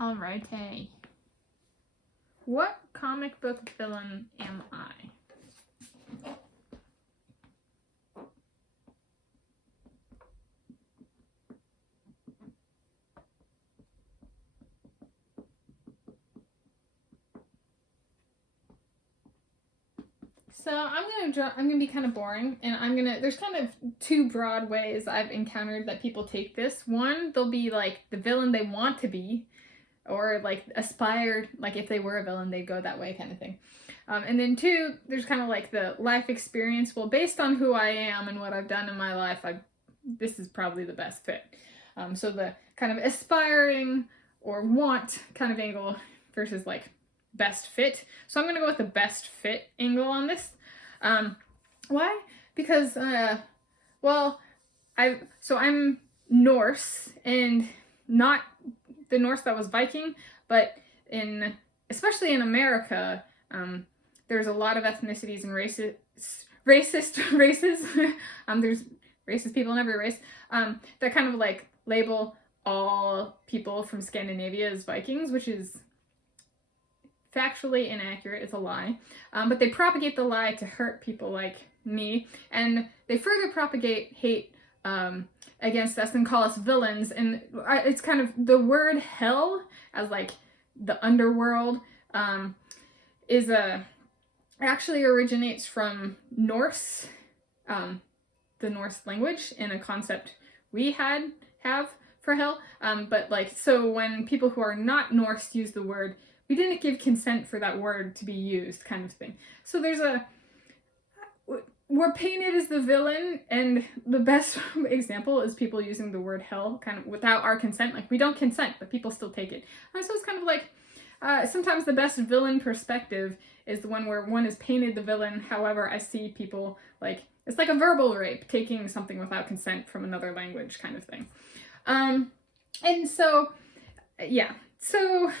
Alrighty. What comic book villain am I? So I'm gonna be kind of boring, and there's kind of two broad ways I've encountered that people take this. One, they'll be like the villain they want to be, or like aspired, like if they were a villain, they'd go that way kind of thing. And then two, there's kind of like the life experience. Well, based on who I am and what I've done in my life, this is probably the best fit. So the kind of aspiring or want kind of angle versus like best fit. So I'm gonna go with the best fit angle on this. Why? Because I'm Norse, and not the Norse that was Viking, but especially in America, there's a lot of ethnicities and racist races. There's racist people in every race that kind of like label all people from Scandinavia as Vikings, which is factually inaccurate. It's a lie. But they propagate the lie to hurt people like me, and they further propagate hate against us and call us villains. And it's kind of the word hell as like the underworld actually originates from Norse, the Norse language, and a concept we have for hell. But like, so when people who are not Norse use the word, we didn't give consent for that word to be used, kind of thing. So we're painted as the villain, and the best example is people using the word hell kind of without our consent. Like, we don't consent, but people still take it. And so it's kind of like, sometimes the best villain perspective is the one where one is painted the villain. However, I see people like, it's like a verbal rape, taking something without consent from another language kind of thing. And so, yeah. So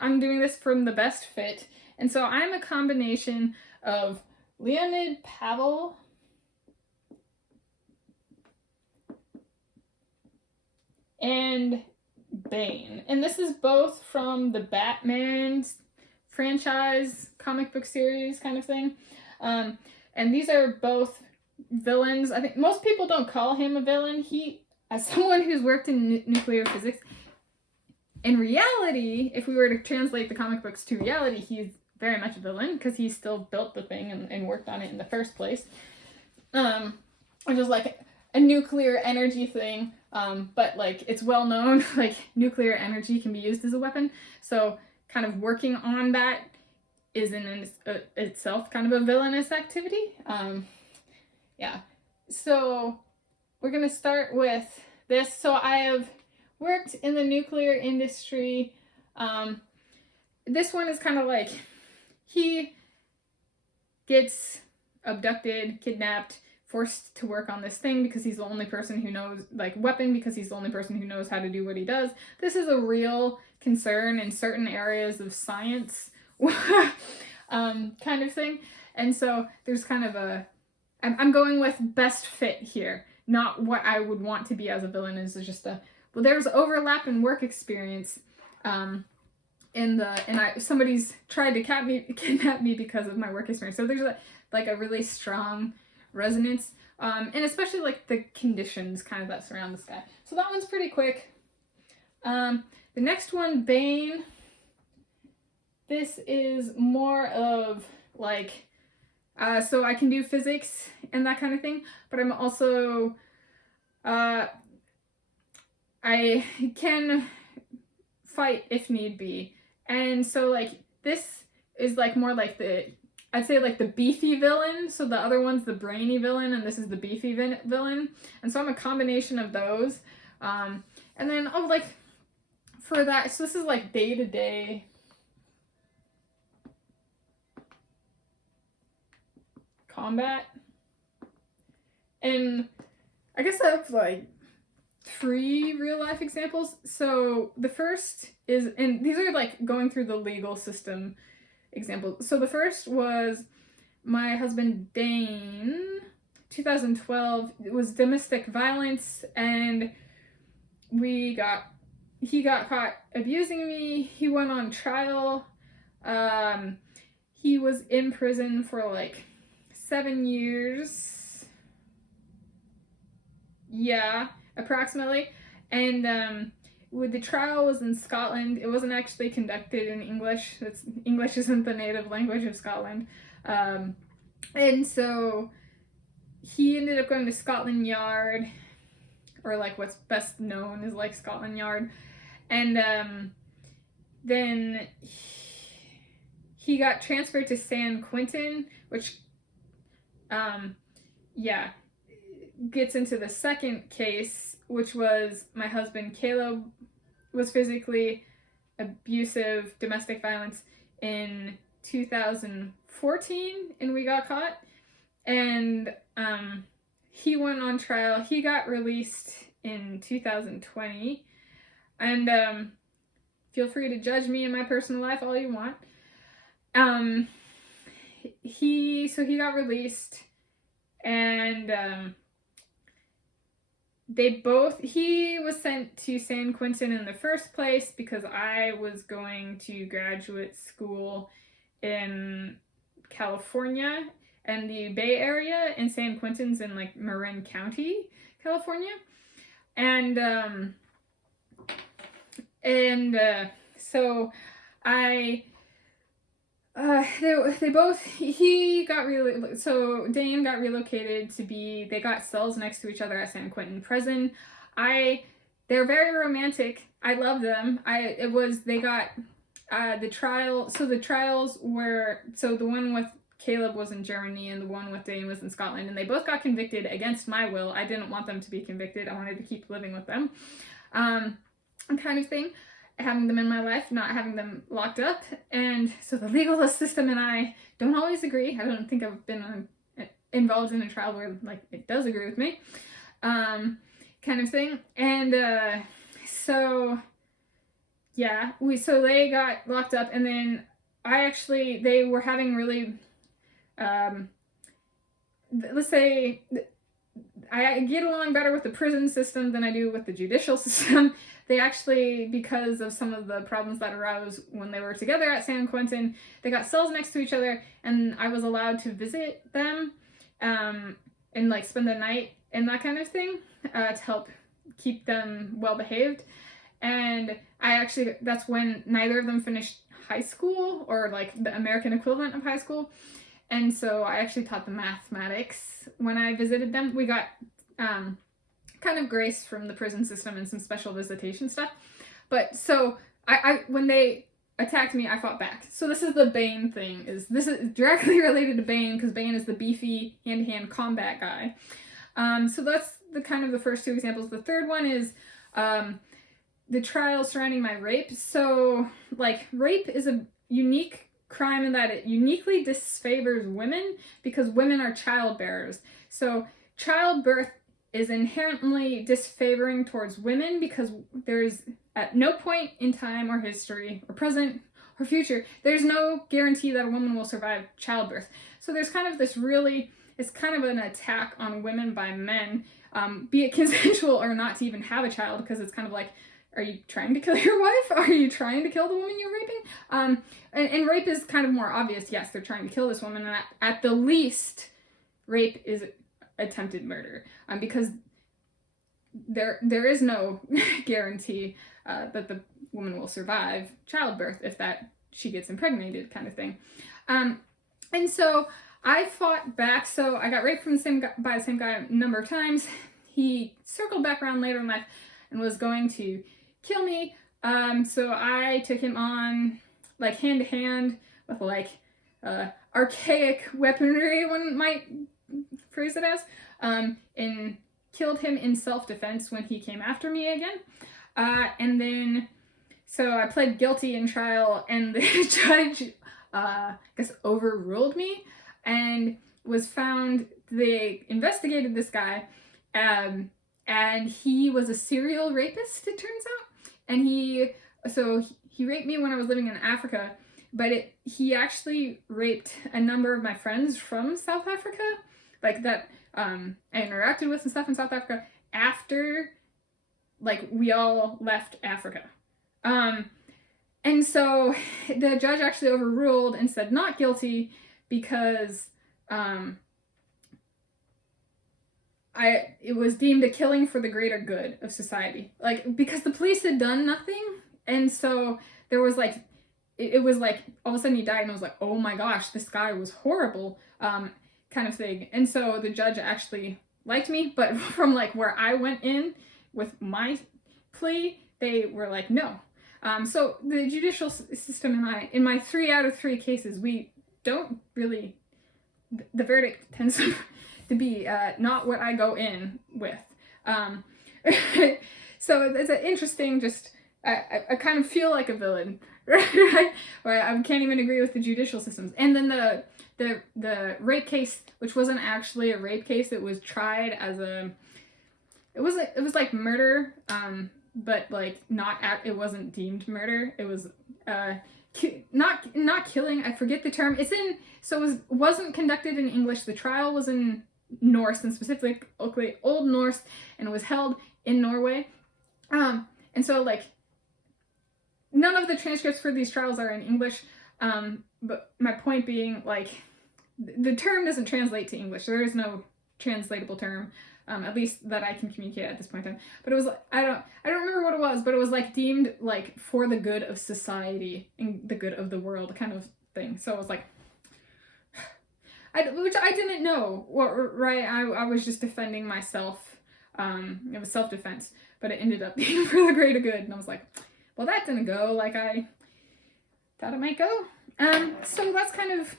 I'm doing this from the best fit. And so I'm a combination of Leonid Pavel and Bane. And this is both from the Batman franchise comic book series kind of thing. And these are both villains. I think most people don't call him a villain. As someone who's worked in nuclear physics, in reality, if we were to translate the comic books to reality, he's very much a villain because he still built the thing and worked on it in the first place. Which is like a nuclear energy thing, but like it's well known, like nuclear energy can be used as a weapon. So kind of working on that is in itself kind of a villainous activity. Yeah. So we're gonna start with this. So I have worked in the nuclear industry. This one is kind of like, he gets abducted, kidnapped, forced to work on this thing because he's the only person who knows, like, weapon, because he's the only person who knows how to do what he does. This is a real concern in certain areas of science, kind of thing. And so there's kind of I'm going with best fit here, not what I would want to be as a villain. Is just well, there's overlap in work experience, somebody's tried to kidnap me because of my work experience. So there's a really strong resonance, and especially like the conditions kind of that surround this guy. So that one's pretty quick. The next one, Bane. This is more of like, so I can do physics and that kind of thing, but I'm also, I can fight if need be. And so like this is like more like I'd say like the beefy villain. So the other one's the brainy villain, and this is the beefy villain. And so I'm a combination of those. And then like for that, so this is like day-to-day combat. And I guess I have like 3 real life examples. So the first is, and these are like going through the legal system examples. So the first was my husband Dane, 2012. It was domestic violence, and we got he got caught abusing me. He went on trial. He was in prison for like 7 years. Yeah, approximately. And with the trial was in Scotland. It wasn't actually conducted in English. English isn't the native language of Scotland. And so he ended up going to Scotland Yard, or like what's best known as like Scotland Yard. And then he got transferred to San Quentin, which yeah, gets into the second case, which was my husband Caleb was physically abusive, domestic violence in 2014, and we got caught. And he went on trial. He got released in 2020. And feel free to judge me in my personal life all you want. He got released, and he was sent to San Quentin in the first place because I was going to graduate school in California and the Bay Area, and San Quentin's in like Marin County, California. So I Dane got relocated they got cells next to each other at San Quentin prison. They're very romantic. I love them. The trials were, so the one with Caleb was in Germany and the one with Dane was in Scotland, and they both got convicted against my will. I didn't want them to be convicted. I wanted to keep living with them. Kind of thing. Having them in my life, not having them locked up. And so the legal system and I don't always agree. I don't think I've been involved in a trial where like it does agree with me. Kind of thing. And they got locked up, and then they were having really let's say I get along better with the prison system than I do with the judicial system. They actually, because of some of the problems that arose when they were together at San Quentin, they got cells next to each other, and I was allowed to visit them and like spend the night and that kind of thing to help keep them well behaved. And that's when neither of them finished high school, or like the American equivalent of high school. And so I actually taught them mathematics when I visited them. We got kind of grace from the prison system and some special visitation stuff. But so when they attacked me, I fought back. So this is the Bane thing. This is directly related to Bane, because Bane is the beefy hand-to-hand combat guy. So that's the first two examples. The third one is the trial surrounding my rape. So like rape is a unique crime in that it uniquely disfavors women because women are childbearers. So childbirth is inherently disfavoring towards women because there's at no point in time or history or present or future, there's no guarantee that a woman will survive childbirth. So there's kind of it's kind of an attack on women by men, be it consensual or not, to even have a child, because it's kind of like, are you trying to kill your wife? Are you trying to kill the woman you're raping? And rape is kind of more obvious. Yes, they're trying to kill this woman. And at the least, rape is attempted murder. Because there is no guarantee that the woman will survive childbirth if she gets impregnated, kind of thing. And so I fought back. So I got raped by the same guy a number of times. He circled back around later in life and was going to kill me. So I took him on like hand to hand with like archaic weaponry, one might phrase it as, and killed him in self-defense when he came after me again. And then so I pled guilty in trial, and the judge overruled me and they investigated this guy, and he was a serial rapist, it turns out. And he raped me when I was living in Africa, but he actually raped a number of my friends from South Africa, like that I interacted with and stuff in South Africa after like we all left Africa. And so the judge actually overruled and said not guilty because it was deemed a killing for the greater good of society. Like, because the police had done nothing, and so there was like, it was like, all of a sudden he died, and I was like, oh my gosh, this guy was horrible, kind of thing. And so the judge actually liked me, but from like where I went in with my plea, they were like, no. So the judicial system in my 3 out of 3 cases, we don't really, the verdict tends to be not what I go in with. So it's an interesting, just, I kind of feel like a villain, right? Where I can't even agree with the judicial systems. And then the rape case, which wasn't actually a rape case, it was tried as it was like murder, but like it wasn't deemed murder. It was not killing. I forget the term. So it wasn't conducted in English. The trial was in Norse, and specifically Old Norse, and it was held in Norway. And so like none of the transcripts for these trials are in English. But my point being, like, the term doesn't translate to English. There is no translatable term. At least that I can communicate at this point in time. But it was like, I don't remember what it was, but it was like deemed like for the good of society and the good of the world kind of thing. So it was like, which I didn't know, right? I was just defending myself. It was self-defense, but it ended up being for the greater good. And I was like, well, that didn't go like I thought it might go. So that's kind of,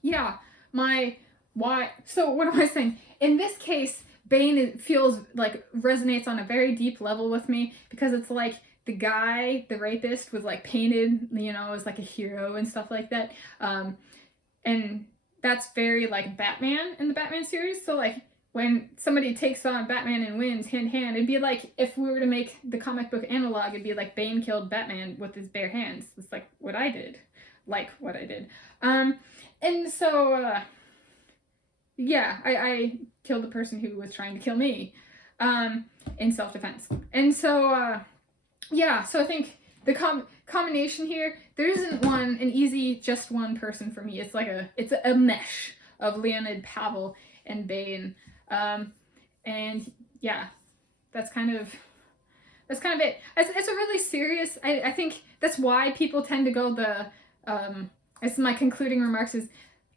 yeah, my why. So what am I saying? In this case, Bane feels like resonates on a very deep level with me, because it's like the guy, the rapist, was like painted, as like a hero and stuff like that. And that's very like Batman in the Batman series. So like when somebody takes on Batman and wins hand in hand, it'd be like if we were to make the comic book analog, it'd be like Bane killed Batman with his bare hands. It's like what I did. And so yeah, I killed the person who was trying to kill me in self-defense. And so yeah, so I think the combination here, there isn't an easy just one person for me. It's like it's a mesh of Leonid Pavel and Bane. And yeah, that's kind of it. It's a really serious, I think that's why people tend to go this is my concluding remarks, is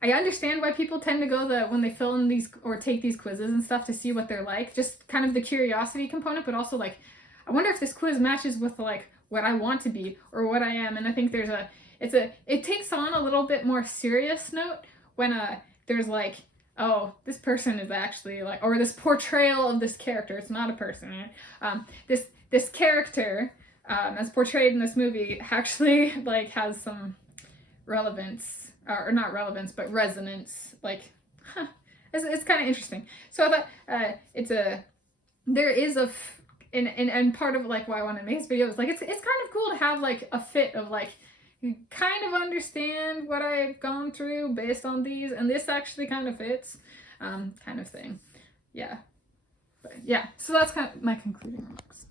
I understand why people tend to go when they fill in these or take these quizzes and stuff to see what they're like, just kind of the curiosity component, but also like, I wonder if this quiz matches with like what I want to be or what I am. And I think it takes on a little bit more serious note when there's like, oh, this person is actually like, or this portrayal of this character, it's not a person, right? This character as portrayed in this movie actually like has some relevance, or not relevance, but resonance, like, it's kind of interesting. So I thought and part of like why I want to make this video is like, it's kind of cool to have like a fit of like, you kind of understand what I've gone through based on these, and this actually kind of fits, kind of thing. Yeah. But yeah, so that's kind of my concluding remarks.